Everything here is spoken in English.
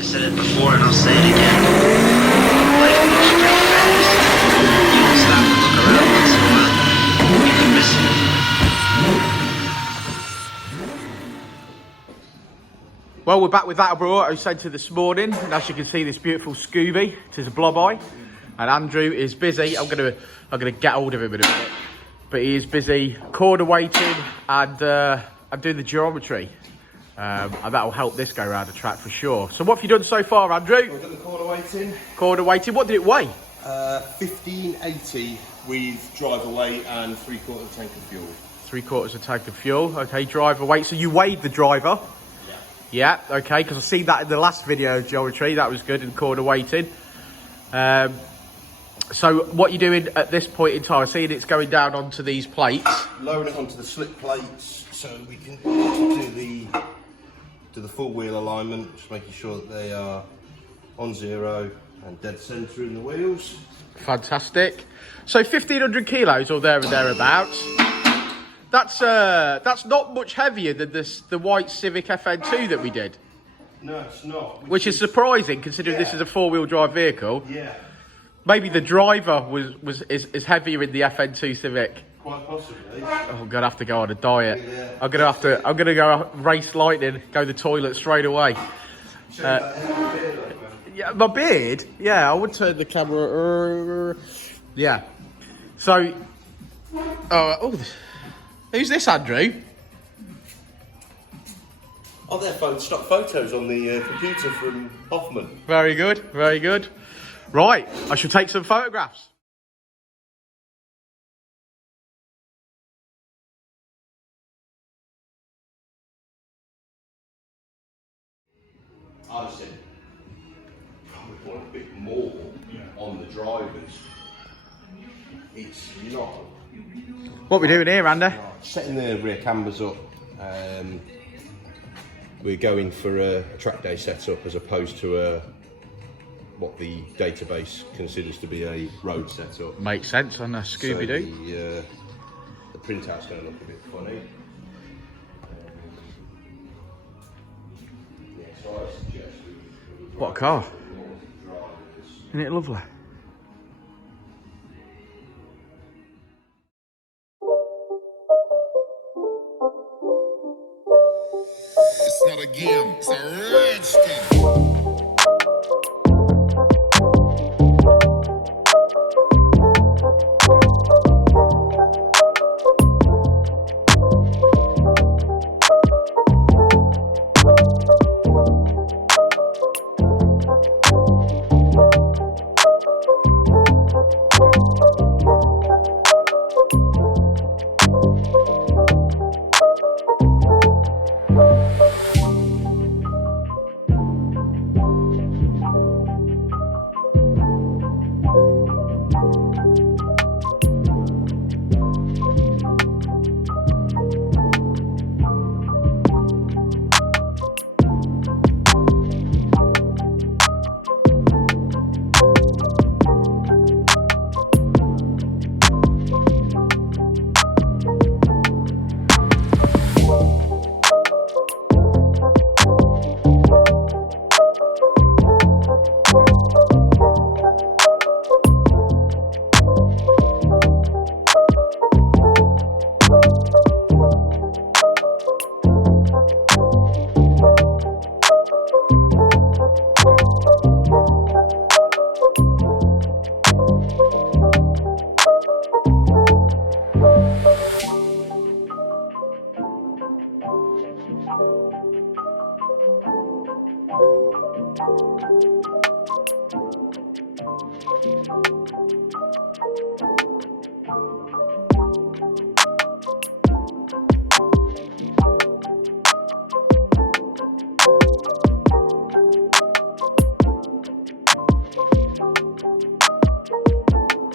I said it before and I'll say it again. Life moves pretty fast. You don't stop and look around once in a while, you can miss it. Well, we're back with Attleborough I sent to this morning, and as you can see, this beautiful Scooby, it is a Blobeye, and Andrew is busy. I'm gonna get hold of him in a minute, but he is busy corner weighting and I'm doing the geometry, and that'll help this go around the track for sure. So what have you done so far, Andrew? We've done the corner weighting. Corner weighting. What did it weigh? 1580 with driver weight and 3/4 tank of fuel. 3/4 of tank of fuel. Okay, driver weight. So you weighed the driver. Yeah, okay, because I seen that in the last video, geometry. That was good in corner weighting. So what are you doing at this point in time? I see it's going down onto these plates. Lowering it onto the slip plates so we can do the full wheel alignment, just making sure that they are on zero and dead centre in the wheels. Fantastic. So 1,500 kilos or there and thereabouts. That's not much heavier than the white Civic FN2 that we did. No, it's not. Which is surprising considering this is a four-wheel drive vehicle. Yeah. Maybe the driver is heavier in the FN2 Civic. Quite possibly. Oh, I'm gonna have to go on a diet. Yeah. I'm gonna go race lightning, go to the toilet straight away. Yeah, my beard. Yeah, I would turn the camera. Yeah. So, who's this, Andrew? Oh, they're stock photos on the computer from Hoffman. Very good, very good. Right, I shall take some photographs. I said, probably want a bit more on the drivers. It's not. What are we doing here, Andy? Setting the rear cameras up. We're going for a track day setup as opposed to what the database considers to be a road setup. Makes sense on a Scooby-Doo. So the printout's going to look a bit funny. So I suggest What a car. Isn't it lovely? It's not a game, it's a rich thing.